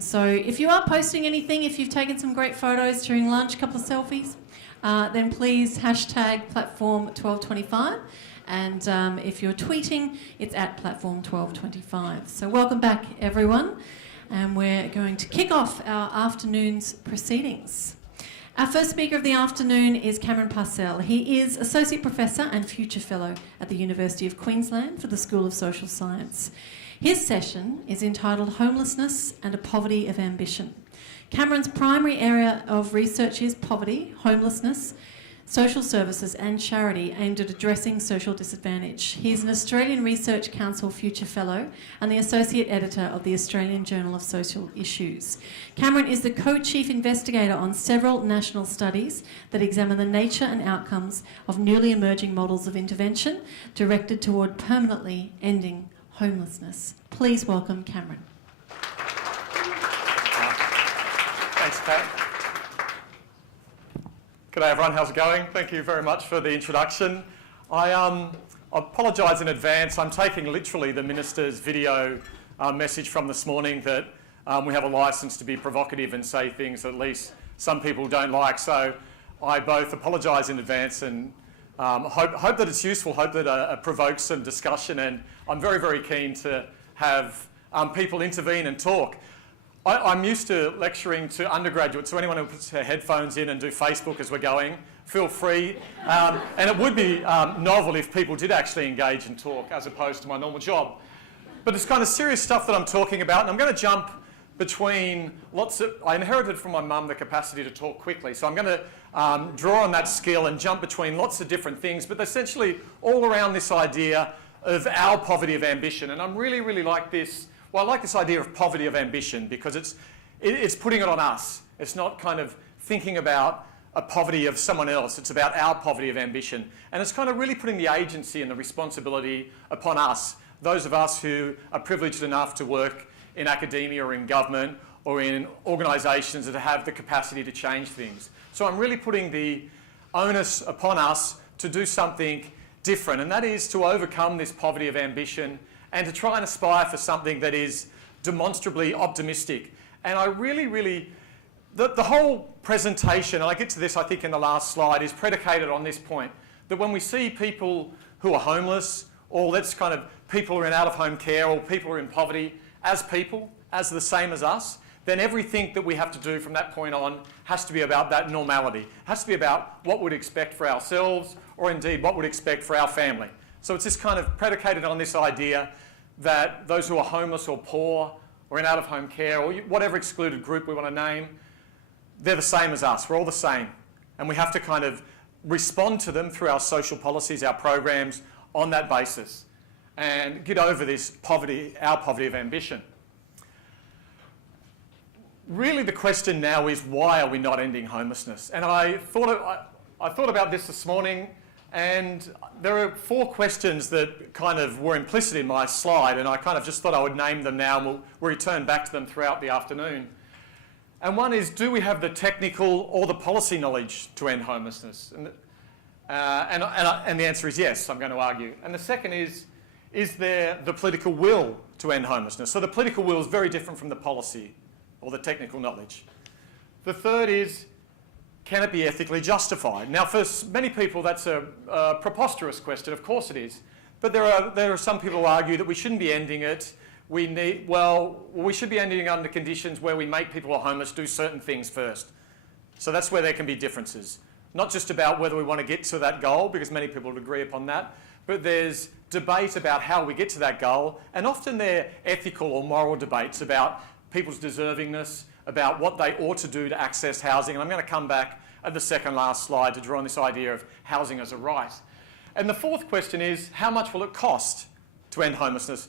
So if you are posting anything, if you've taken some great photos during lunch, a couple of selfies, then please hashtag platform 1225. And if you're tweeting, it's at platform 1225. So welcome back, everyone. And we're going to kick off our afternoon's proceedings. Our first speaker of the afternoon is Cameron Parsell. He is Associate Professor and Future Fellow at the University of Queensland for the School of Social Science. His session is entitled Homelessness and a Poverty of Ambition. Cameron's primary area of research is poverty, homelessness, social services and charity aimed at addressing social disadvantage. He is an Australian Research Council Future Fellow and the Associate Editor of the Australian Journal of Social Issues. Cameron is the co-chief investigator on several national studies that examine the nature and outcomes of newly emerging models of intervention directed toward permanently ending homelessness. Please welcome Cameron. Thanks, Pat. G'day everyone, how's it going? Thank you very much for the introduction. I apologise in advance. I'm taking literally the Minister's video message from this morning that we have a licence to be provocative and say things that at least some people don't like. So I both apologise in advance and hope that it's useful, hope that it provokes some discussion, and I'm very, very keen to have people intervene and talk. I'm used to lecturing to undergraduates, so anyone who puts their headphones in and do Facebook as we're going, feel free. And it would be novel if people did actually engage and talk as opposed to my normal job. But it's kind of serious stuff that I'm talking about, and I'm going to jump between lots of... I inherited from my mum the capacity to talk quickly, so I'm going to draw on that skill and jump between lots of different things, but essentially all around this idea of our poverty of ambition. And I'm really like this... Well, I like this idea of poverty of ambition because it's putting it on us. It's not kind of thinking about a poverty of someone else. It's about our poverty of ambition. And it's kind of really putting the agency and the responsibility upon us, those of us who are privileged enough to work in academia or in government or in organisations that have the capacity to change things. So I'm really putting the onus upon us to do something different, and that is to overcome this poverty of ambition and to try and aspire for something that is demonstrably optimistic. And I really, the whole presentation, and I get to this I think in the last slide, is predicated on this point, that when we see people who are homeless, or let's kind of people who are in out-of-home care, or people who are in poverty, as people, as the same as us, then everything that we have to do from that point on has to be about that normality. It has to be about what we'd expect for ourselves, or indeed what we'd expect for our family. So it's this kind of predicated on this idea that those who are homeless or poor or in out-of-home care or whatever excluded group we want to name, they're the same as us. We're all the same. And we have to kind of respond to them through our social policies, our programs, on that basis and get over this poverty, our poverty of ambition. Really the question now is, why are we not ending homelessness? And I thought about this morning. And there are 4 questions that kind of were implicit in my slide, and I kind of just thought I would name them now, and we'll return back to them throughout the afternoon. And one is, do we have the technical or the policy knowledge to end homelessness? And the answer is yes, I'm going to argue. And the second is there the political will to end homelessness? So the political will is very different from the policy or the technical knowledge. The third is, can it be ethically justified? Now, for many people, that's a preposterous question. Of course it is. But there are some people who argue that we shouldn't be ending it. We should be ending it under conditions where we make people who are homeless do certain things first. So that's where there can be differences. Not just about whether we want to get to that goal, because many people would agree upon that, but there's debate about how we get to that goal, and often they're ethical or moral debates about people's deservingness, about what they ought to do to access housing. And I'm going to come back at the second last slide to draw on this idea of housing as a right. And the fourth question is, how much will it cost to end homelessness?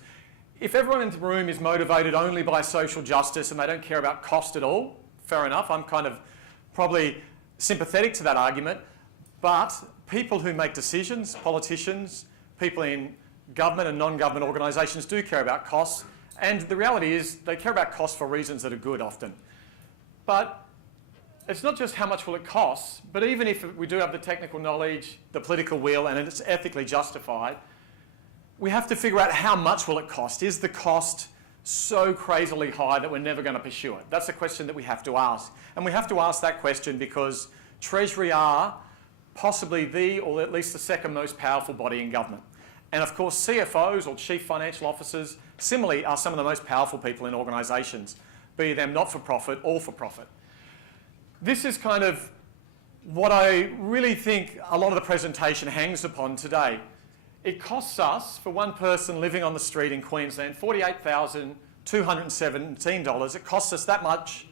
If everyone in the room is motivated only by social justice and they don't care about cost at all, fair enough. I'm kind of probably sympathetic to that argument. But people who make decisions, politicians, people in government and non-government organisations do care about costs. And the reality is they care about costs for reasons that are good often. But it's not just how much will it cost, but even if we do have the technical knowledge, the political will, and it's ethically justified, we have to figure out how much will it cost. Is the cost so crazily high that we're never going to pursue it? That's a question that we have to ask. And we have to ask that question because Treasury are possibly the, or at least the second most powerful body in government. And of course, CFOs or chief financial officers similarly are some of the most powerful people in organisations, be them not-for-profit or for-profit. This is kind of what I really think a lot of the presentation hangs upon today. It costs us, for one person living on the street in Queensland, $48,217. It costs us that much,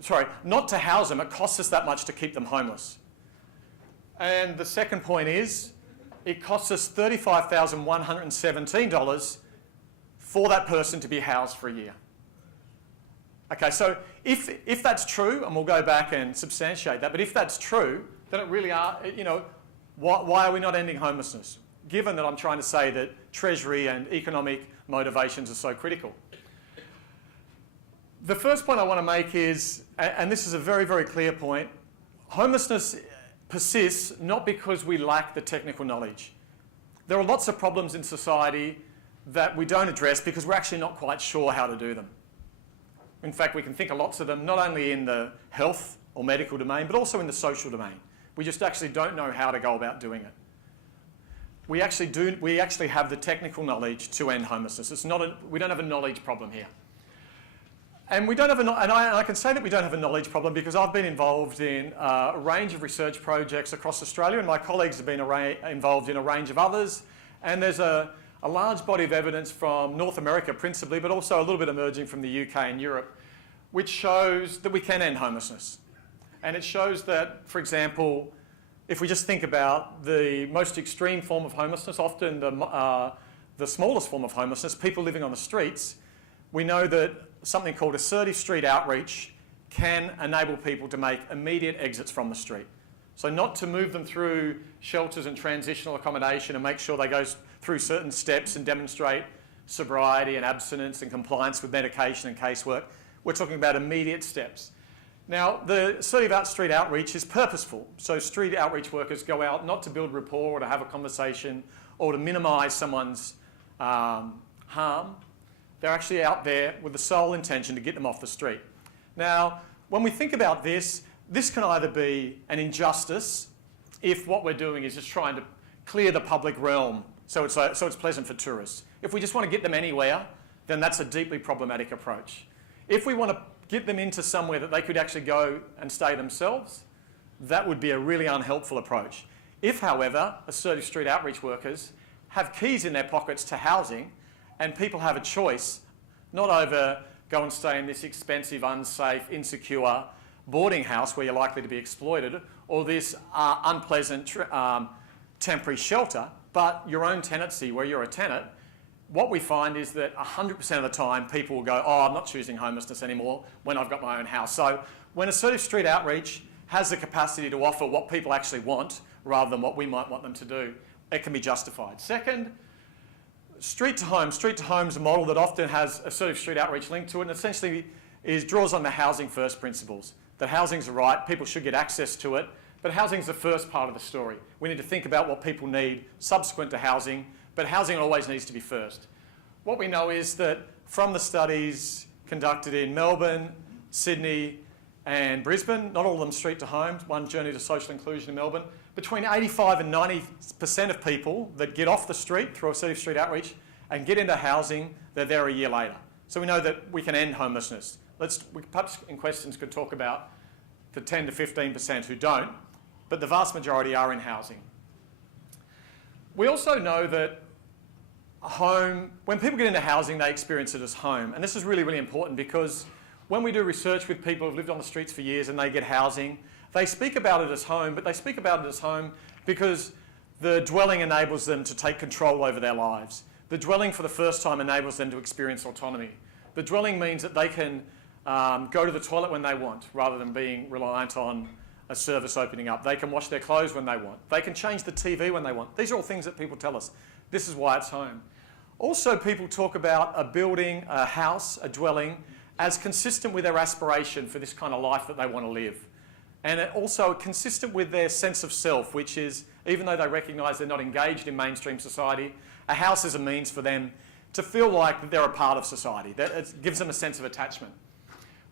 sorry, not to house them, it costs us that much to keep them homeless. And the second point is, it costs us $35,117 for that person to be housed for a year. Okay, so if that's true, and we'll go back and substantiate that, but if that's true, then it really are, you know, why are we not ending homelessness? Given that I'm trying to say that Treasury and economic motivations are so critical. The first point I want to make is, and this is a very, very clear point, homelessness persists not because we lack the technical knowledge. There are lots of problems in society that we don't address because we're actually not quite sure how to do them. In fact, we can think of lots of them, not only in the health or medical domain, but also in the social domain. We just actually don't know how to go about doing it. We actually have the technical knowledge to end homelessness. We don't have a knowledge problem here. And we don't have I can say that we don't have a knowledge problem because I've been involved in a range of research projects across Australia, and my colleagues have been involved in a range of others. And there's a large body of evidence from North America principally, but also a little bit emerging from the UK and Europe, which shows that we can end homelessness. And it shows that, for example, if we just think about the most extreme form of homelessness, often the smallest form of homelessness, people living on the streets, we know that something called assertive street outreach can enable people to make immediate exits from the street. So not to move them through shelters and transitional accommodation and make sure they go through certain steps and demonstrate sobriety and abstinence and compliance with medication and casework. We're talking about immediate steps. Now, the assertive street outreach is purposeful. So street outreach workers go out not to build rapport or to have a conversation or to minimise someone's harm. They're actually out there with the sole intention to get them off the street. Now, when we think about this, this can either be an injustice if what we're doing is just trying to clear the public realm so it's pleasant for tourists. If we just want to get them anywhere, then that's a deeply problematic approach. If we want to get them into somewhere that they could actually go and stay themselves, that would be a really unhelpful approach. If, however, assertive street outreach workers have keys in their pockets to housing and people have a choice, not over go and stay in this expensive, unsafe, insecure boarding house where you're likely to be exploited, or this unpleasant temporary shelter, but your own tenancy where you're a tenant, what we find is that 100% of the time people will go, oh, I'm not choosing homelessness anymore when I've got my own house. So when assertive street outreach has the capacity to offer what people actually want rather than what we might want them to do, it can be justified. Second, street to home. Street to home is a model that often has assertive street outreach linked to it, and essentially draws on the housing first principles. That housing's a right, people should get access to it, but housing's the first part of the story. We need to think about what people need subsequent to housing, but housing always needs to be first. What we know is that from the studies conducted in Melbourne, Sydney and Brisbane, not all of them street to home, one Journey to Social Inclusion in Melbourne, between 85 and 90% of people that get off the street through assertive street outreach and get into housing, they're there a year later. So we know that we can end homelessness. We perhaps in questions could talk about the 10 to 15% who don't, but the vast majority are in housing. We also know that when people get into housing, they experience it as home. And this is really, really important because when we do research with people who've lived on the streets for years and they get housing, they speak about it as home, but they speak about it as home because the dwelling enables them to take control over their lives. The dwelling for the first time enables them to experience autonomy. The dwelling means that they can go to the toilet when they want rather than being reliant on a service opening up. They can wash their clothes when they want. They can change the TV when they want. These are all things that people tell us. This is why it's home. Also, people talk about a building, a house, a dwelling as consistent with their aspiration for this kind of life that they want to live. And also consistent with their sense of self, which is, even though they recognise they're not engaged in mainstream society, a house is a means for them to feel like they're a part of society, that it gives them a sense of attachment.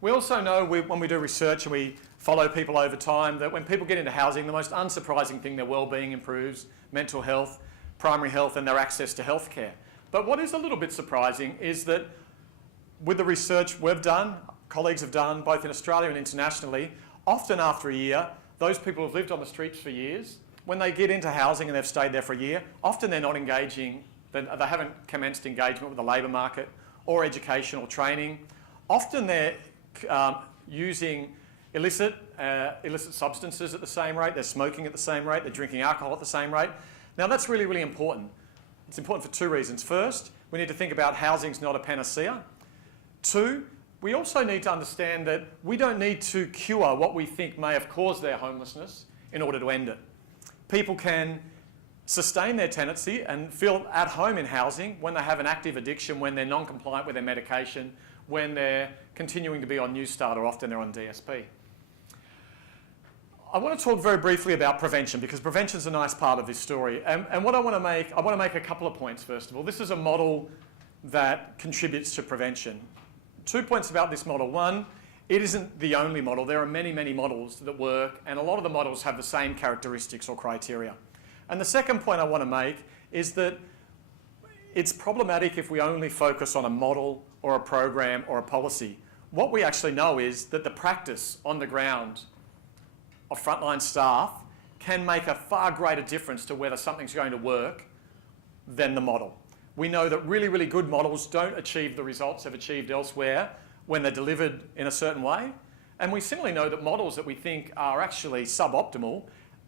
We also know when we do research and we follow people over time that when people get into housing, the most unsurprising thing, their well-being improves, mental health, primary health, and their access to healthcare. But what is a little bit surprising is that with the research we've done, colleagues have done, both in Australia and internationally, often after a year, those people who've lived on the streets for years, when they get into housing and they've stayed there for a year, often they're not engaging, they haven't commenced engagement with the labour market or education or training. Often they're using illicit substances at the same rate, they're smoking at the same rate, they're drinking alcohol at the same rate. Now that's really, really important. It's important for two reasons. First, we need to think about housing's not a panacea. Two, we also need to understand that we don't need to cure what we think may have caused their homelessness in order to end it. People can sustain their tenancy and feel at home in housing when they have an active addiction, when they're non-compliant with their medication, when they're continuing to be on New Start, or often they're on DSP. I want to talk very briefly about prevention, because prevention is a nice part of this story. And what I want to make a couple of points, first of all. This is a model that contributes to prevention. 2 points about this model. One, it isn't the only model. There are many, many models that work, and a lot of the models have the same characteristics or criteria. And the second point I want to make is that it's problematic if we only focus on a model or a program or a policy. What we actually know is that the practice on the ground of frontline staff can make a far greater difference to whether something's going to work than the model. We know that really, really good models don't achieve the results they've achieved elsewhere when they're delivered in a certain way. And we similarly know that models that we think are actually suboptimal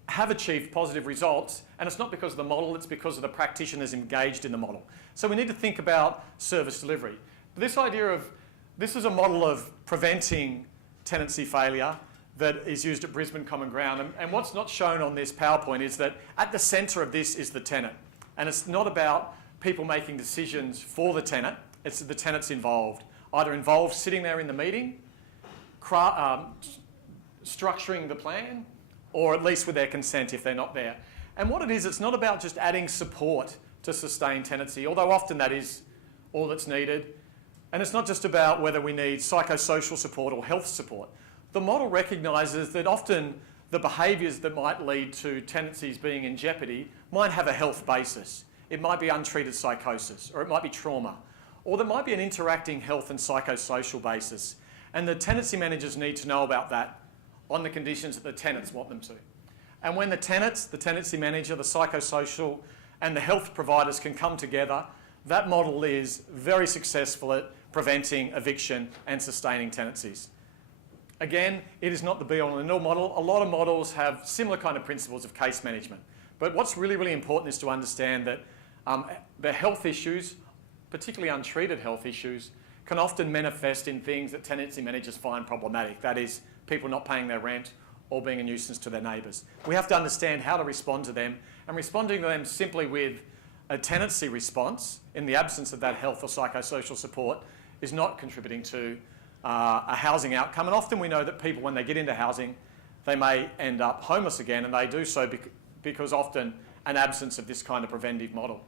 have achieved positive results, and it's not because of the model, it's because of the practitioners engaged in the model. So we need to think about service delivery. This is a model of preventing tenancy failure that is used at Brisbane Common Ground. And what's not shown on this PowerPoint is that at the centre of this is the tenant. And it's not about people making decisions for the tenant, it's the tenants involved. Either involved sitting there in the meeting, structuring the plan, or at least with their consent if they're not there. And what it is, it's not about just adding support to sustain tenancy, although often that is all that's needed. And it's not just about whether we need psychosocial support or health support. The model recognises that often the behaviours that might lead to tenancies being in jeopardy might have a health basis. It might be untreated psychosis, or it might be trauma, or there might be an interacting health and psychosocial basis. And the tenancy managers need to know about that on the conditions that the tenants want them to. And when the tenants, the tenancy manager, the psychosocial and the health providers can come together, that model is very successful at preventing eviction and sustaining tenancies. Again, it is not the be-all and end-all model. A lot of models have similar kind of principles of case management. But what's really, really important is to understand that the health issues, particularly untreated health issues, can often manifest in things that tenancy managers find problematic. That is, people not paying their rent or being a nuisance to their neighbours. We have to understand how to respond to them, and responding to them simply with a tenancy response in the absence of that health or psychosocial support is not contributing to a housing outcome. And often we know that people, when they get into housing, they may end up homeless again, and they do so because often an absence of this kind of preventive model.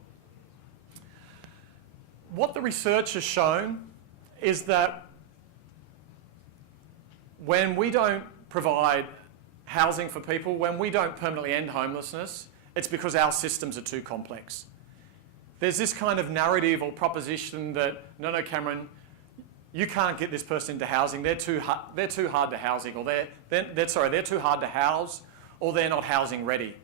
What the research has shown is that when we don't provide housing for people, when we don't permanently end homelessness, it's because our systems are too complex. There's this kind of narrative or proposition that, no, Cameron, you can't get this person into housing, they're too hard to housing, or they're too hard to house, or they're not housing ready.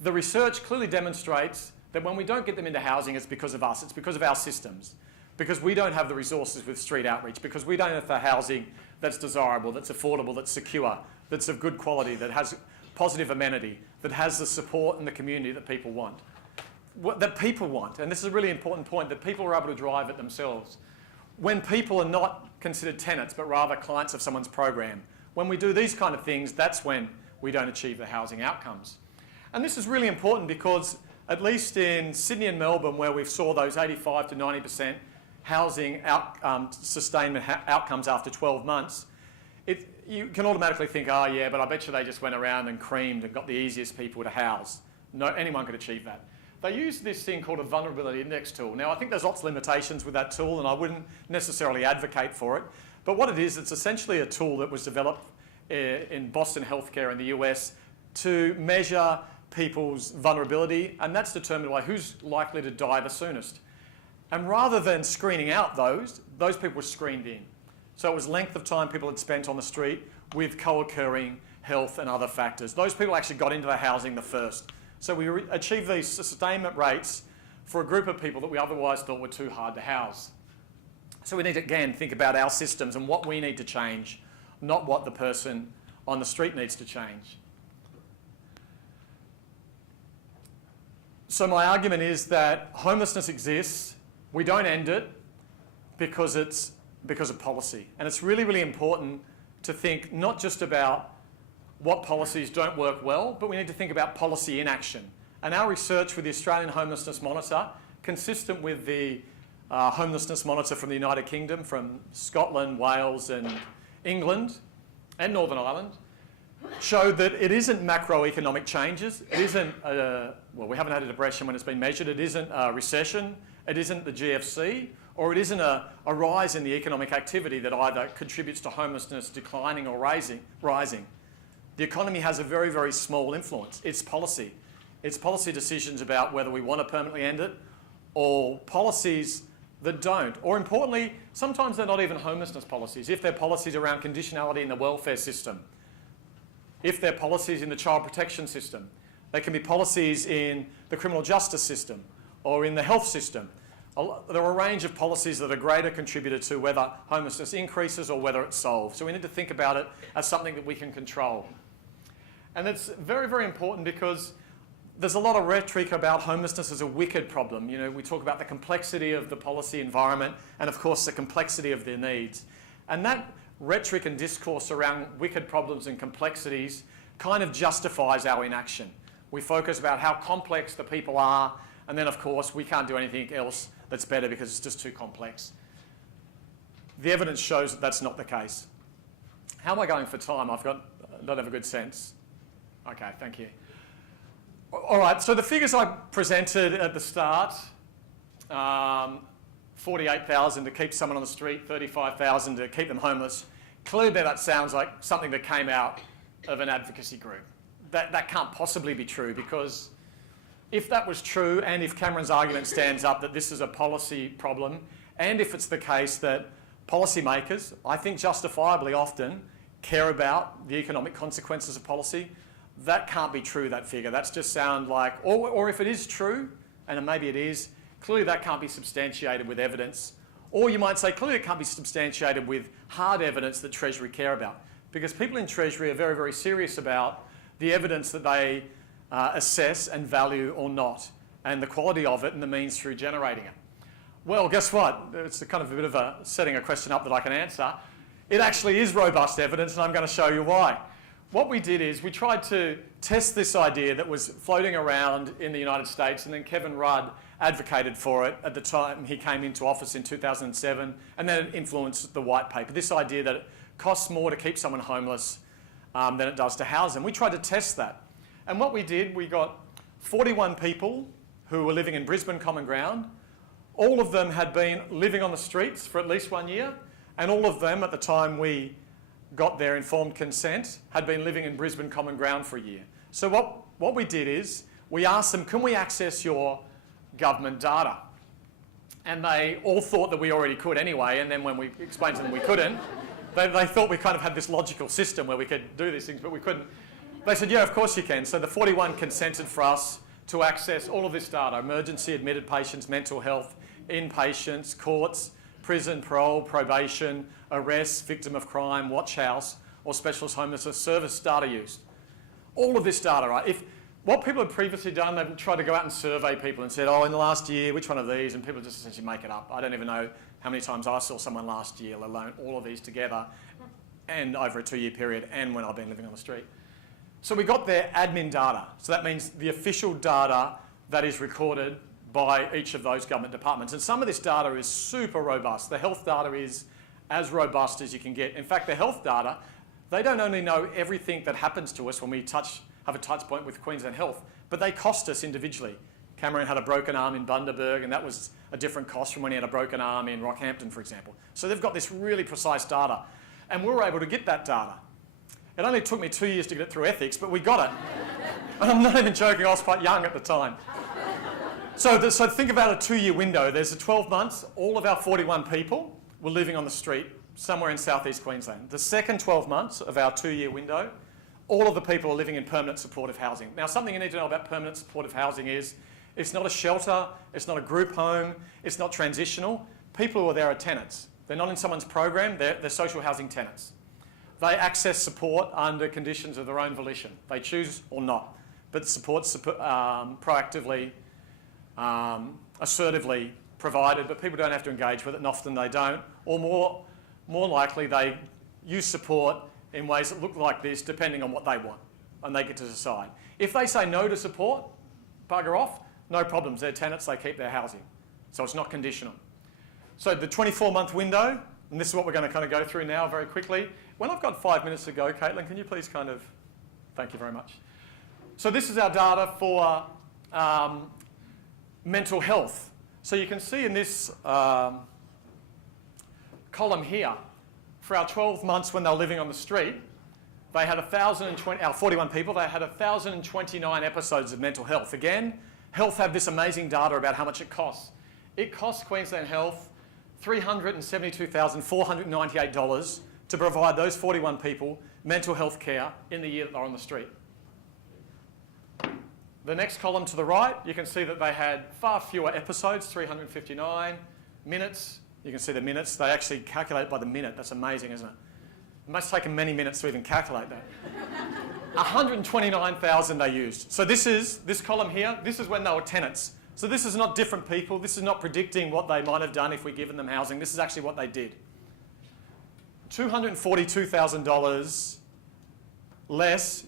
The research clearly demonstrates that when we don't get them into housing, it's because of us, it's because of our systems, because we don't have the resources with street outreach, because we don't have the housing that's desirable, that's affordable, that's secure, that's of good quality, that has positive amenity, that has the support and the community that people want. And this is a really important point, that people are able to drive it themselves. When people are not considered tenants, but rather clients of someone's program, when we do these kind of things, that's when we don't achieve the housing outcomes. And this is really important because, at least in Sydney and Melbourne, where we saw those 85 to 90% housing sustainment outcomes after 12 months, you can automatically think, oh yeah, but I bet you they just went around and creamed and got the easiest people to house. No, anyone could achieve that. they use this thing called a vulnerability index tool. Now, I think there's lots of limitations with that tool, and I wouldn't necessarily advocate for it. But what it is, it's essentially a tool that was developed in Boston Healthcare in the US to measure people's vulnerability, and that's determined by who's likely to die the soonest. And rather than screening out those people were screened in. So it was length of time people had spent on the street with co-occurring health and other factors. Those people actually got into the housing the first. So we achieved these sustainment rates for a group of people that we otherwise thought were too hard to house. So we need to, again, think about our systems and what we need to change, not what the person on the street needs to change. So my argument is that homelessness exists. We don't end it because of policy. And it's really, really important to think not just about what policies don't work well, but we need to think about policy inaction. And our research with the Australian Homelessness Monitor, consistent with the Homelessness Monitor from the United Kingdom, from Scotland, Wales and England and Northern Ireland, showed that it isn't macroeconomic changes, it isn't, well, we haven't had a depression when it's been measured, it isn't a recession, it isn't the GFC, or it isn't a rise in the economic activity that either contributes to homelessness declining or rising. The economy has a very, very small influence. It's policy. It's policy decisions about whether we want to permanently end it, or policies that don't. Or importantly, sometimes they're not even homelessness policies. If they're policies around conditionality in the welfare system, if they're policies in the child protection system, they can be policies in the criminal justice system or in the health system. There are a range of policies that are a greater contributor to whether homelessness increases or whether it's solved. So we need to think about it as something that we can control. And it's very, very important because there's a lot of rhetoric about homelessness as a wicked problem. You know, we talk about the complexity of the policy environment and, of course, the complexity of their needs. And that rhetoric and discourse around wicked problems and complexities kind of justifies our inaction. We focus about how complex the people are, and then, of course, we can't do anything else that's better because it's just too complex. The evidence shows that that's not the case. How am I going for time? I don't have a good sense. Okay, thank you. All right, so the figures I presented at the start, 48,000 to keep someone on the street, 35,000 to keep them homeless. Clearly that sounds like something that came out of an advocacy group. That can't possibly be true, because if that was true, and if Cameron's argument stands up that this is a policy problem, and if it's the case that policymakers, I think justifiably often, care about the economic consequences of policy, that can't be true, that figure. That's just sound like, or if it is true, and maybe it is, clearly that can't be substantiated with evidence. Or you might say clearly it can't be substantiated with hard evidence that Treasury care about. Because people in Treasury are very, very serious about the evidence that they assess and value or not, and the quality of it and the means through generating it. Well, guess what? It's a kind of a bit of a setting a question up that I can answer. It actually is robust evidence, and I'm going to show you why. What we did is we tried to test this idea that was floating around in the United States, and then Kevin Rudd advocated for it at the time he came into office in 2007, and then it influenced the white paper. This idea that it costs more to keep someone homeless than it does to house them. We tried to test that. And what we did, we got 41 people who were living in Brisbane Common Ground. All of them had been living on the streets for at least 1 year, and all of them, at the time we got their informed consent, had been living in Brisbane Common Ground for a year. So what we did is we asked them, can we access your government data? And they all thought that we already could anyway, and then when we explained to them we couldn't, they thought we kind of had this logical system where we could do these things, but we couldn't. They said, yeah, of course you can. So the 41 consented for us to access all of this data: emergency admitted patients, mental health, inpatients, courts, prison, parole, probation, arrests, victim of crime, watch house, or specialist homelessness service data used. All of this data, right? If what people had previously done, they've tried to go out and survey people and said, oh, in the last year, which one of these? And people just essentially make it up. I don't even know how many times I saw someone last year, let alone all of these together, and over a 2-year period, and when I've been living on the street. So we got their admin data. So that means the official data that is recorded by each of those government departments. And some of this data is super robust. The health data is as robust as you can get. In fact, the health data, they don't only know everything that happens to us when we have a touch point with Queensland Health, but they cost us individually. Cameron had a broken arm in Bundaberg, and that was a different cost from when he had a broken arm in Rockhampton, for example. So they've got this really precise data, and we were able to get that data. It only took me 2 years to get it through ethics, but we got it. And I'm not even joking, I was quite young at the time. So think about a 2-year window. There's a 12 months, all of our 41 people were living on the street somewhere in southeast Queensland. The second 12 months of our 2-year window, all of the people are living in permanent supportive housing. Now, something you need to know about permanent supportive housing is it's not a shelter, it's not a group home, it's not transitional. People who are there are tenants. They're not in someone's program, they're social housing tenants. They access support under conditions of their own volition. They choose or not, but support's proactively, assertively provided, but people don't have to engage with it, and often they don't, or more likely they use support in ways that look like this depending on what they want, and they get to decide. If they say no to support, bugger off, no problems, they're tenants, they keep their housing. So it's not conditional. So the 24-month window, and this is what we're going to kind of go through now very quickly. When I've got 5 minutes to go, Caitlin, can you please kind of, thank you very much. So this is our data for mental health. So you can see in this column here, for our 12 months when they were living on the street, they had 1,020, our 41 people, they had 1,029 episodes of mental health. Again, Health have this amazing data about how much it costs. It costs Queensland Health $372,498 to provide those 41 people mental health care in the year that they're on the street. The next column to the right, you can see that they had far fewer episodes, 359 minutes. You can see the minutes. They actually calculate by the minute. That's amazing, isn't it? It must take them many minutes to even calculate that. 129,000 they used. So this column here, this is when they were tenants. So this is not different people. This is not predicting what they might have done if we'd given them housing. This is actually what they did. $242,000 less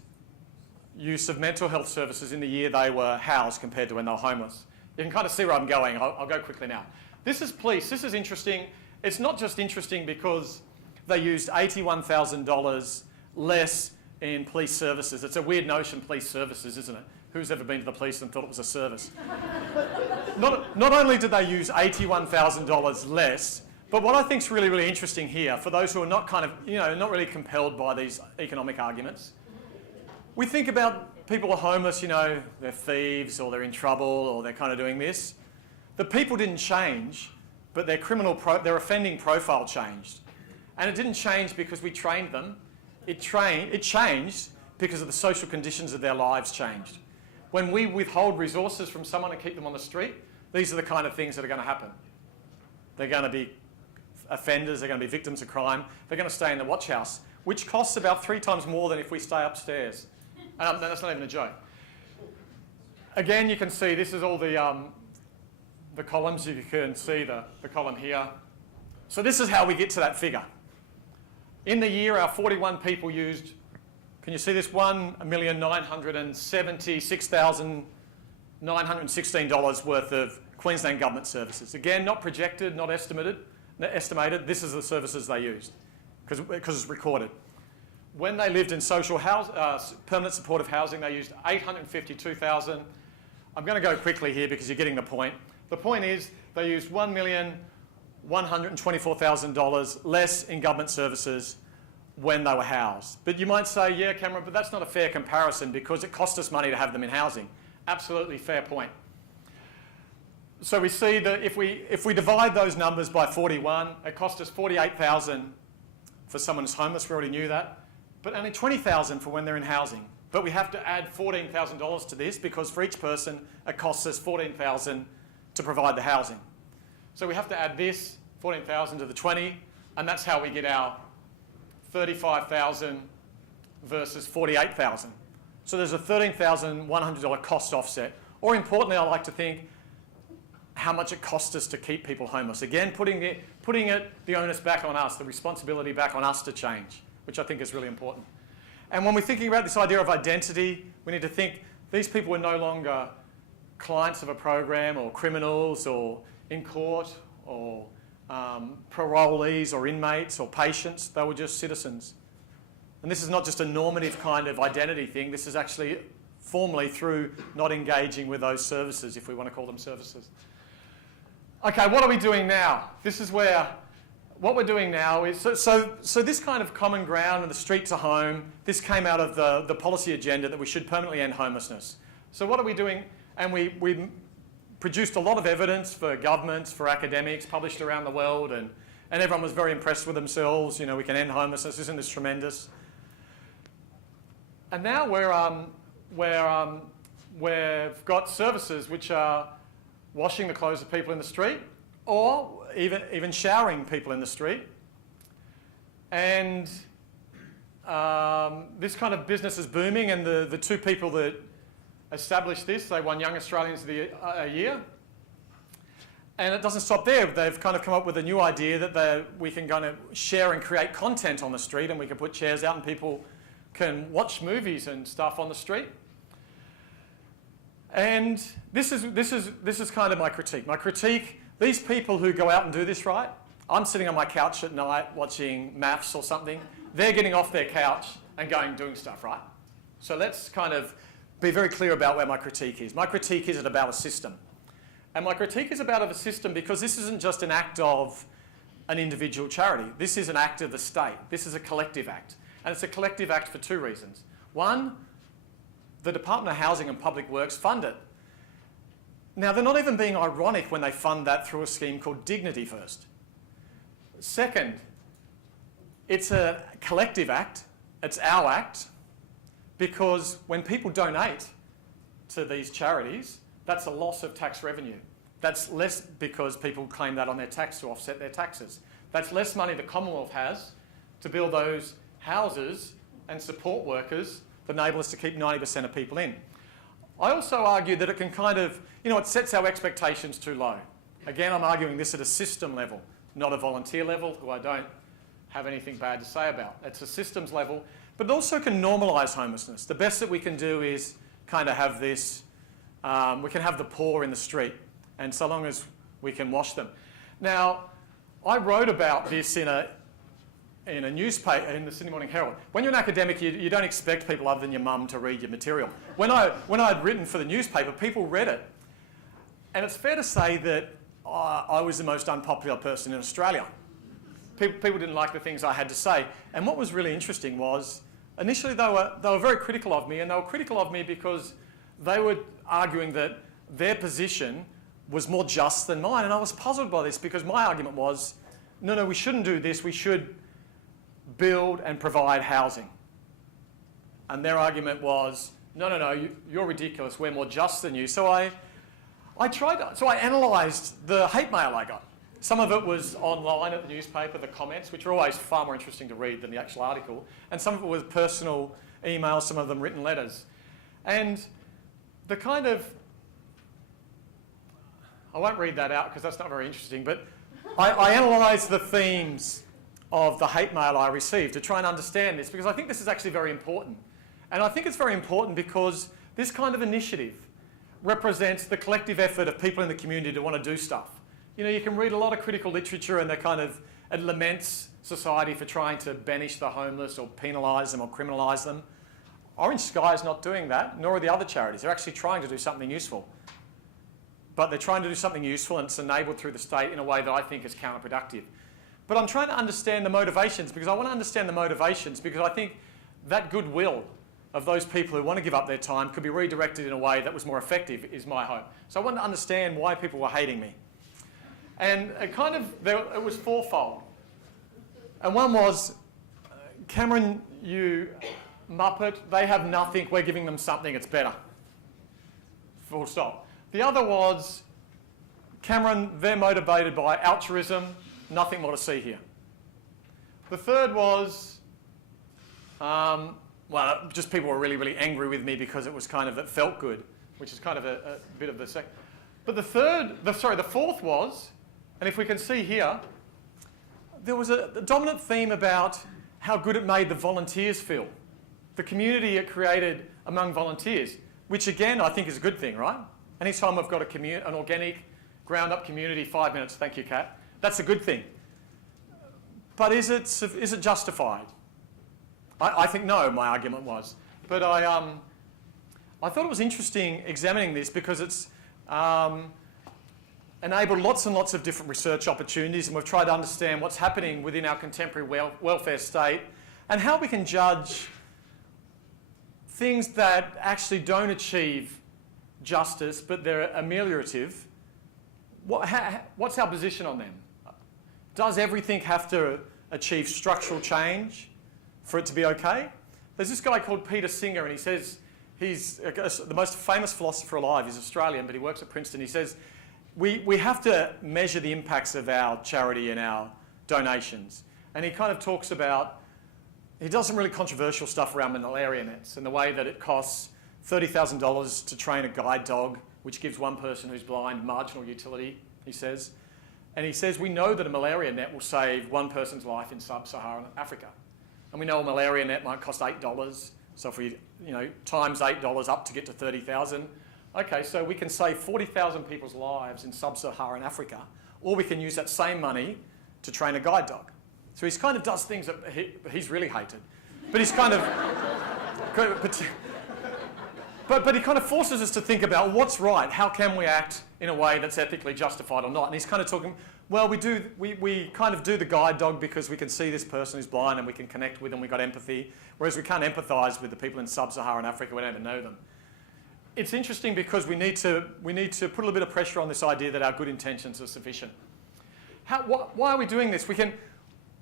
use of mental health services in the year they were housed compared to when they were homeless. You can kind of see where I'm going. I'll go quickly now. This is police. This is interesting. It's not just interesting because they used $81,000 less in police services. It's a weird notion, police services, isn't it? Who's ever been to the police and thought it was a service? Not only did they use $81,000 less, but what I think is really, really interesting here, for those who are not kind of, not really compelled by these economic arguments, we think about people who are homeless, they're thieves or they're in trouble or they're kind of doing this. The people didn't change, but their offending profile changed. And it didn't change because we trained them. It changed because of the social conditions of their lives changed. When we withhold resources from someone and keep them on the street, these are the kind of things that are going to happen. They're going to be offenders, they're going to be victims of crime, they're going to stay in the watch house, which costs about 3 times more than if we stay upstairs. And that's not even a joke. Again, you can see this is all the columns. You can see the column here. So this is how we get to that figure. In the year, our 41 people used, can you see this, $1,976,916 worth of Queensland government services. Again, not projected, not estimated. This is the services they used because it's recorded. When they lived in permanent supportive housing, they used $852,000. I'm going to go quickly here because you're getting the point. The point is they used $1,124,000 less in government services when they were housed. But you might say, yeah, Cameron, but that's not a fair comparison because it cost us money to have them in housing. Absolutely fair point. So we see that if we divide those numbers by 41, it cost us $48,000 for someone who's homeless. We already knew that. But only $20,000 for when they're in housing. But we have to add $14,000 to this because for each person, it costs us $14,000 to provide the housing. So we have to add this, $14,000 to the 20, and that's how we get our $35,000 versus $48,000. So there's a $13,100 cost offset. Or importantly, I like to think how much it costs us to keep people homeless. Again, putting the onus back on us, the responsibility back on us to change, which I think is really important. And when we're thinking about this idea of identity, we need to think these people were no longer clients of a program or criminals or in court or parolees or inmates or patients. They were just citizens. And this is not just a normative kind of identity thing. This is actually formally through not engaging with those services, if we want to call them services. Okay, what are we doing now? This is where, what we're doing now is, so this kind of common ground and the street to home, this came out of the policy agenda that we should permanently end homelessness. So what are we doing? And we produced a lot of evidence for governments, for academics, published around the world, and everyone was very impressed with themselves. You know, we can end homelessness, isn't this tremendous? And now we've got services which are washing the clothes of people in the street, or even showering people in the street. And this kind of business is booming, and the two people that established this, they won Young Australians of the Year. And it doesn't stop there. They've kind of come up with a new idea that we can kind of share and create content on the street, and we can put chairs out and people can watch movies and stuff on the street. And this is kind of my critique. My critique, these people who go out and do this, right? I'm sitting on my couch at night watching maths or something. They're getting off their couch and doing stuff, right? So let's kind of be very clear about where my critique is. My critique isn't about a system. And my critique is about a system because this isn't just an act of an individual charity. This is an act of the state. This is a collective act. And it's a collective act for two reasons. One, the Department of Housing and Public Works fund it. Now, they're not even being ironic when they fund that through a scheme called Dignity First. Second, it's a collective act. It's our act. Because when people donate to these charities, that's a loss of tax revenue. That's less because people claim that on their tax to offset their taxes. That's less money the Commonwealth has to build those houses and support workers that enable us to keep 90% of people in. I also argue that it can kind of, it sets our expectations too low. Again, I'm arguing this at a system level, not a volunteer level, who I don't have anything bad to say about. It's a systems level. But it also can normalise homelessness. The best that we can do is kind of have this, we can have the poor in the street, and so long as we can wash them. Now, I wrote about this in a newspaper, in the Sydney Morning Herald. When you're an academic, you don't expect people other than your mum to read your material. When I'd written for the newspaper, people read it. And it's fair to say that I was the most unpopular person in Australia. People didn't like the things I had to say. And what was really interesting was, initially they were very critical of me, and they were critical of me because they were arguing that their position was more just than mine. And I was puzzled by this because my argument was, no, we shouldn't do this. We should build and provide housing. And their argument was, no, you're ridiculous. We're more just than you. So I analysed the hate mail I got. Some of it was online at the newspaper, the comments, which are always far more interesting to read than the actual article. And some of it was personal emails, some of them written letters. And the kind of, I won't read that out because that's not very interesting, but I analysed the themes of the hate mail I received to try and understand this, because I think this is actually very important. And I think it's very important because this kind of initiative represents the collective effort of people in the community to want to do stuff. You can read a lot of critical literature and it laments society for trying to banish the homeless or penalise them or criminalise them. Orange Sky is not doing that, nor are the other charities. They're actually trying to do something useful. But they're trying to do something useful, and it's enabled through the state in a way that I think is counterproductive. But I'm trying to understand the motivations, because I want to understand the motivations, because I think that goodwill of those people who want to give up their time could be redirected in a way that was more effective, is my hope. So I want to understand why people were hating me. And it was fourfold. And one was, Cameron, you muppet, they have nothing, we're giving them something, it's better. Full stop. The other was, Cameron, they're motivated by altruism, nothing more to see here. The third was, just people were really, really angry with me because it felt good, which is kind of a bit of the second. But the fourth was, and if we can see here, there was a dominant theme about how good it made the volunteers feel. The community it created among volunteers, which again, I think is a good thing, right? Anytime we've got an organic, ground-up community, 5 minutes, thank you, Kat, that's a good thing. But is it justified? I think no, my argument was. But I thought it was interesting examining this because it's enabled lots and lots of different research opportunities, and we've tried to understand what's happening within our contemporary welfare state and how we can judge things that actually don't achieve justice but they're ameliorative. What's our position on them? Does everything have to achieve structural change for it to be okay? There's this guy called Peter Singer, and he says he's the most famous philosopher alive. He's Australian, but he works at Princeton. He says we have to measure the impacts of our charity and our donations. And he kind of talks about, he does some really controversial stuff around malaria nets and the way that it costs $30,000 to train a guide dog, which gives one person who's blind marginal utility, he says. And he says we know that a malaria net will save one person's life in sub-Saharan Africa. And we know a malaria net might cost $8. So if we, times $8 up to get to 30,000, okay, so we can save 40,000 people's lives in sub-Saharan Africa, or we can use that same money to train a guide dog. So he's kind of does things that he's really hated, but he's kind of, but he kind of forces us to think about what's right. How can we act in a way that's ethically justified or not? And he's kind of talking, well, we kind of do the guide dog because we can see this person who's blind and we can connect with them, we've got empathy, whereas we can't empathise with the people in sub-Saharan Africa, we don't even know them. It's interesting because we need to put a little bit of pressure on this idea that our good intentions are sufficient. Why are we doing this?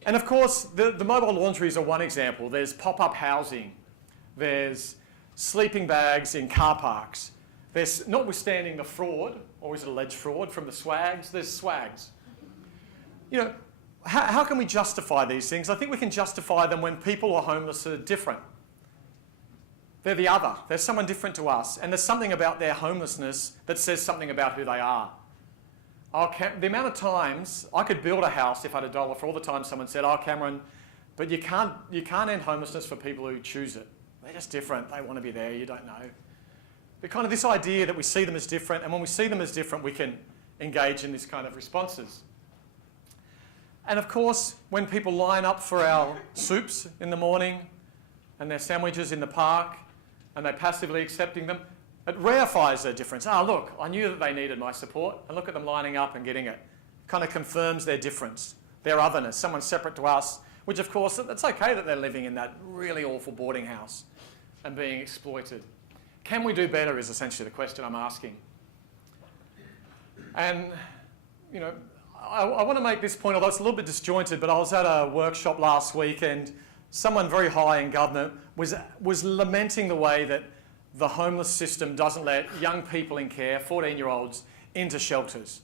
And of course, the mobile laundries are one example. There's pop-up housing. There's sleeping bags in car parks. There's, notwithstanding the fraud, or is it alleged fraud, from the swags, there's swags. How can we justify these things? I think we can justify them when people who are homeless are different. They're the other. They're someone different to us. And there's something about their homelessness that says something about who they are. The amount of times I could build a house if I had $1 for all the time someone said, oh, Cameron, but you can't end homelessness for people who choose it. They're just different. They want to be there. You don't know. But kind of this idea that we see them as different, and when we see them as different, we can engage in this kind of responses. And of course, when people line up for our soups in the morning and their sandwiches in the park, and they're passively accepting them, it reifies their difference. Ah, look, I knew that they needed my support, and look at them lining up and getting it. Kind of confirms their difference, their otherness, someone separate to us, which of course, it's okay that they're living in that really awful boarding house and being exploited. Can we do better is essentially the question I'm asking. And, I want to make this point, although it's a little bit disjointed, but I was at a workshop last week and someone very high in government was lamenting the way that the homeless system doesn't let young people in care, 14-year-olds, into shelters.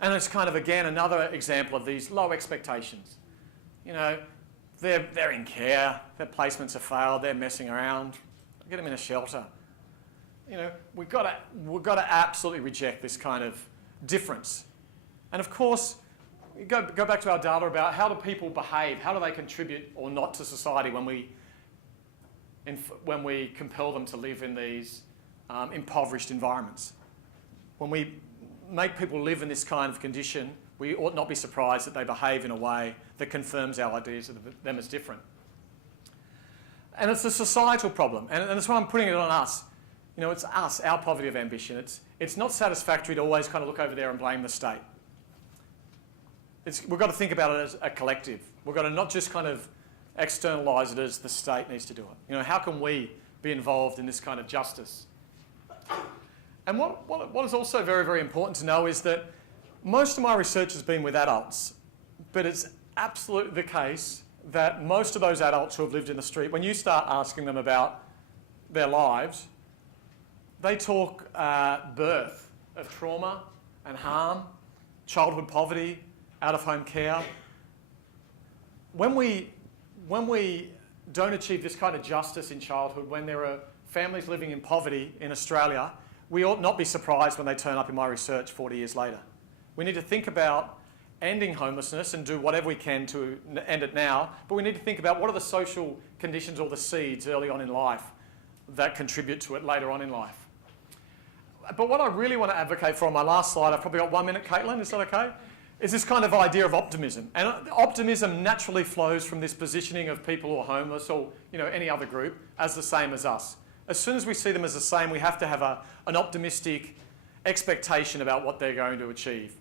And it's kind of, again, another example of these low expectations. They're in care, their placements have failed, they're messing around. Get them in a shelter. We've got to absolutely reject this kind of difference. And of course, we go back to our data about how do people behave, how do they contribute or not to society when we compel them to live in these impoverished environments. When we make people live in this kind of condition, we ought not be surprised that they behave in a way that confirms our ideas of them as different. And it's a societal problem, and that's why I'm putting it on us. It's us, our poverty of ambition. It's not satisfactory to always kind of look over there and blame the state. We've got to think about it as a collective. We've got to not just kind of externalise it as the state needs to do it. How can we be involved in this kind of justice? And what is also very, very important to know is that most of my research has been with adults, but it's absolutely the case that most of those adults who have lived in the street, when you start asking them about their lives, they talk birth of trauma and harm, childhood poverty, out-of-home care. When we don't achieve this kind of justice in childhood, when there are families living in poverty in Australia, we ought not be surprised when they turn up in my research 40 years later. We need to think about ending homelessness and do whatever we can to end it now, but we need to think about what are the social conditions or the seeds early on in life that contribute to it later on in life. But what I really want to advocate for on my last slide, I've probably got 1 minute, Caitlin, is that okay? Is this kind of idea of optimism. And optimism naturally flows from this positioning of people who are homeless or any other group as the same as us. as soon as we see them as the same, we have to have an optimistic expectation about what they're going to achieve.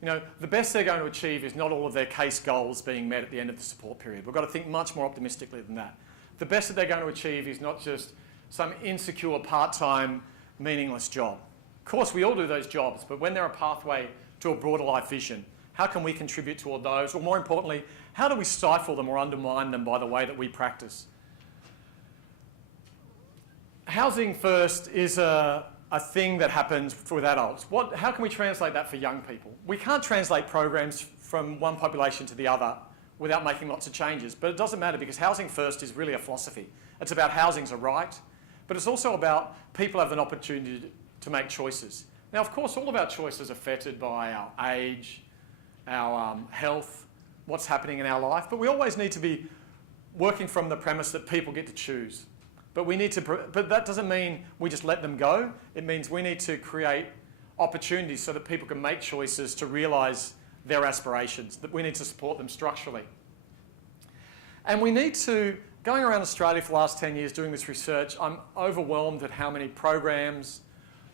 You know, the best they're going to achieve is not all of their case goals being met at the end of the support period. We've got to think much more optimistically than that. The best that they're going to achieve is not just some insecure, part-time, meaningless job. Of course, we all do those jobs, but when they're a pathway to a broader life vision, how can we contribute toward those? Or more importantly, how do we stifle them or undermine them by the way that we practice? Housing first is a thing that happens with adults. How can we translate that for young people? We can't translate programs from one population to the other without making lots of changes, but it doesn't matter because housing first is really a philosophy. It's about housing's a right, but it's also about people have an opportunity to make choices. Now, of course, all of our choices are fettered by our age, our health, what's happening in our life, but we always need to be working from the premise that people get to choose. But that doesn't mean we just let them go. It means we need to create opportunities so that people can make choices to realise their aspirations, that we need to support them structurally. And we need to, going around Australia for the last 10 years doing this research, I'm overwhelmed at how many programs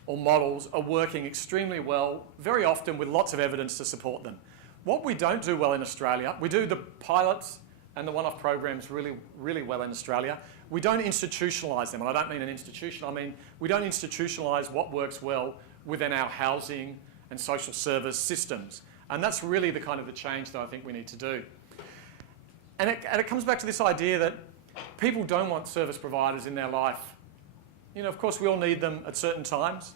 or models are working extremely well, very often with lots of evidence to support them. What we don't do well in Australia, we do the pilots and the one-off programs really, really well in Australia. We don't institutionalise them, and I don't mean an institution, I mean we don't institutionalise what works well within our housing and social service systems. And that's really the kind of the change that I think we need to do. And it comes back to this idea that people don't want service providers in their life. You know, of course, we all need them at certain times,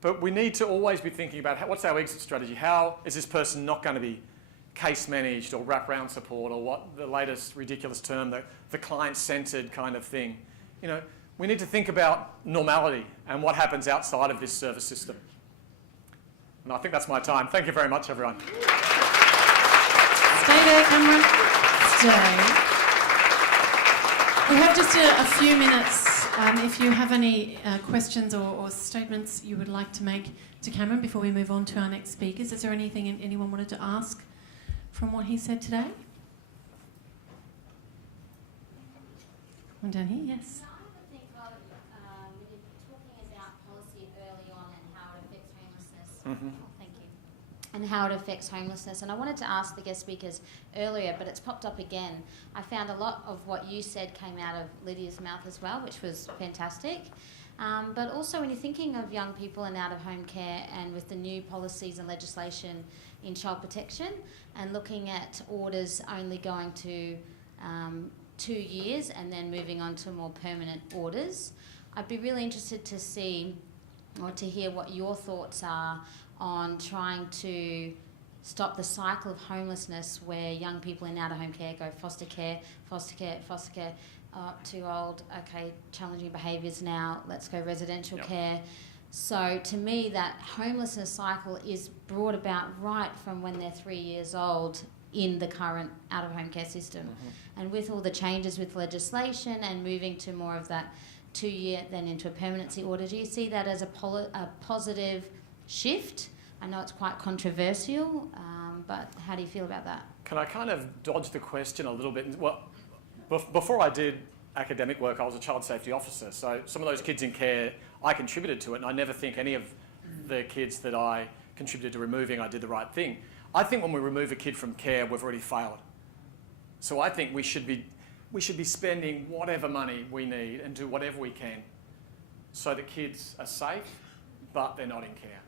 but we need to always be thinking about what's our exit strategy? How is this person not going to be case managed or wraparound support or what the latest ridiculous term, the client-centred kind of thing? You know, we need to think about normality and what happens outside of this service system. And I think that's my time. Thank you very much, everyone. Stay there, Cameron. Stay. We have just a few minutes. If you have any questions or statements you would like to make to Cameron before we move on to our next speakers, is there anything anyone wanted to ask from what he said today? One down here, yes. I would think of we were talking about policy early on and how it affects homelessness. Mm-hmm. Thank you. And how it affects homelessness. And I wanted to ask the guest speakers earlier, but it's popped up again. I found a lot of what you said came out of Lydia's mouth as well, which was fantastic. But also when you're thinking of young people in out-of-home care and with the new policies and legislation in child protection and looking at orders only going to 2 years and then moving on to more permanent orders, I'd be really interested to see or to hear what your thoughts are on trying to stop the cycle of homelessness where young people in out-of-home care go foster care, too old, okay, challenging behaviours now, let's go residential care. So to me that homelessness cycle is brought about right from when they're 3 years old in the current out-of-home care system. Mm-hmm. And with all the changes with legislation and moving to more of that 2 year then into a permanency order, do you see that as a positive shift? I know it's quite controversial, but how do you feel about that? Can I kind of dodge the question a little bit? Well, before I did academic work, I was a child safety officer. So some of those kids in care, I contributed to it, and I never think any of the kids that I contributed to removing, I did the right thing. I think when we remove a kid from care, we've already failed. So I think we should be spending whatever money we need and do whatever we can so that kids are safe, but they're not in care.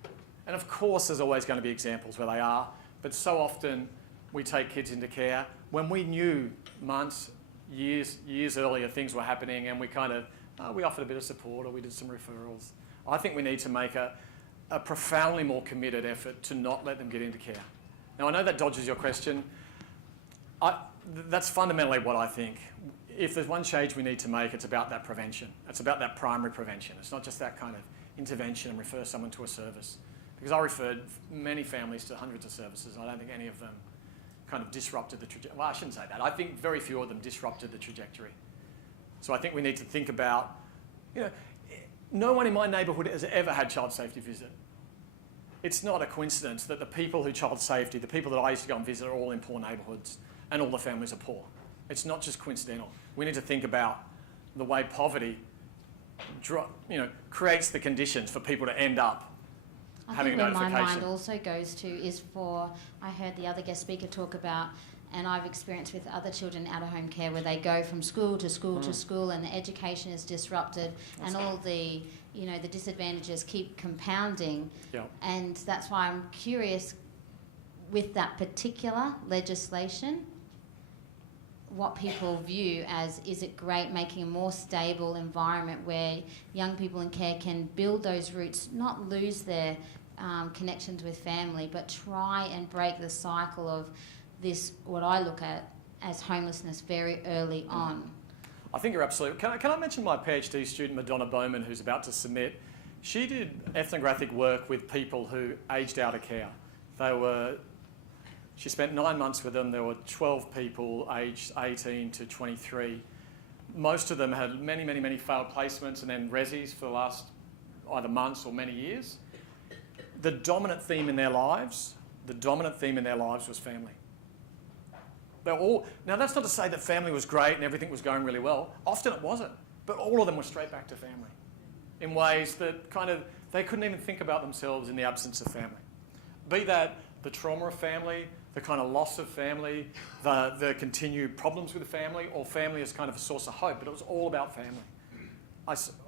And of course, there's always going to be examples where they are, but so often we take kids into care when we knew months, years earlier things were happening, and we kind of, we offered a bit of support or we did some referrals. I think we need to make a profoundly more committed effort to not let them get into care. Now, I know that dodges your question. That's fundamentally what I think. If there's one change we need to make, it's about that prevention. It's about that primary prevention. It's not just that kind of intervention and refer someone to a service. Because I referred many families to hundreds of services, and I don't think any of them kind of disrupted the trajectory. Well, I shouldn't say that. I think very few of them disrupted the trajectory. So I think we need to think about, you know, no one in my neighbourhood has ever had child safety visit. It's not a coincidence that the people who child safety, the people that I used to go and visit are all in poor neighbourhoods and all the families are poor. It's not just coincidental. We need to think about the way poverty creates the conditions for people to end up I having think a where my notification. mind also goes to is for, I heard the other guest speaker talk about, and I've experienced with other children out of home care, where they go from school to school to school and the education is disrupted and all the, the disadvantages keep compounding. Yep. And that's why I'm curious with that particular legislation, what people view as, is it great making a more stable environment where young people in care can build those roots, not lose their connections with family, but try and break the cycle of this, what I look at as homelessness very early on. I think you're absolutely... Can I mention my PhD student, Madonna Bowman, who's about to submit? She did ethnographic work with people who aged out of care. She spent 9 months with them. There were 12 people aged 18 to 23. Most of them had many, many, many failed placements and then resis for the last either months or many years. The dominant theme in their lives was family. Now that's not to say that family was great and everything was going really well. Often it wasn't, but all of them were straight back to family in ways that they couldn't even think about themselves in the absence of family. Be that the trauma of family, the kind of loss of family, the continued problems with the family, or family as kind of a source of hope, but it was all about family.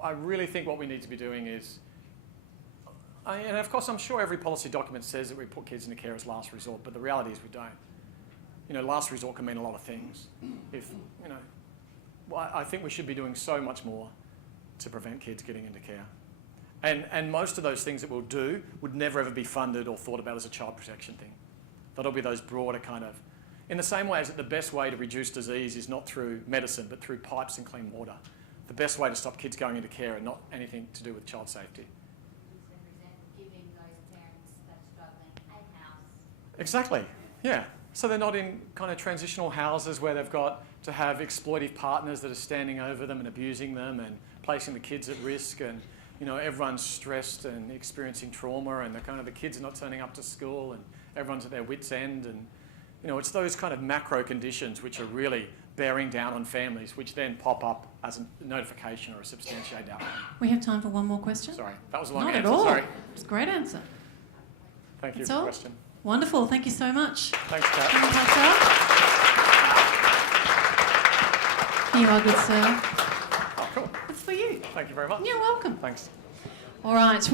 I really think what we need to be doing is, and of course I'm sure every policy document says that we put kids into care as last resort, but the reality is we don't. Last resort can mean a lot of things. I think we should be doing so much more to prevent kids getting into care. And most of those things that we'll do would never ever be funded or thought about as a child protection thing. That'll be those broader kind of... In the same way as that the best way to reduce disease is not through medicine, but through pipes and clean water. The best way to stop kids going into care and not anything to do with child safety. So, for example, giving those parents that are struggling a house. Exactly, yeah. So they're not in kind of transitional houses where they've got to have exploitive partners that are standing over them and abusing them and placing the kids at risk, and everyone's stressed and experiencing trauma, and the kids are not turning up to school and everyone's at their wits' end, and it's those kind of macro conditions which are really bearing down on families, which then pop up as a notification or a substantiated outcome. We have time for one more question. Sorry, that was a long Not answer. at all. Sorry. It's a great answer. Thank you That's for the all? question. Wonderful. Thank you so much. Thanks, Kat. Come on, Purcell. Here you are, good sir. Oh, cool. It's for you. Thank you very much. You're welcome. Thanks. All right.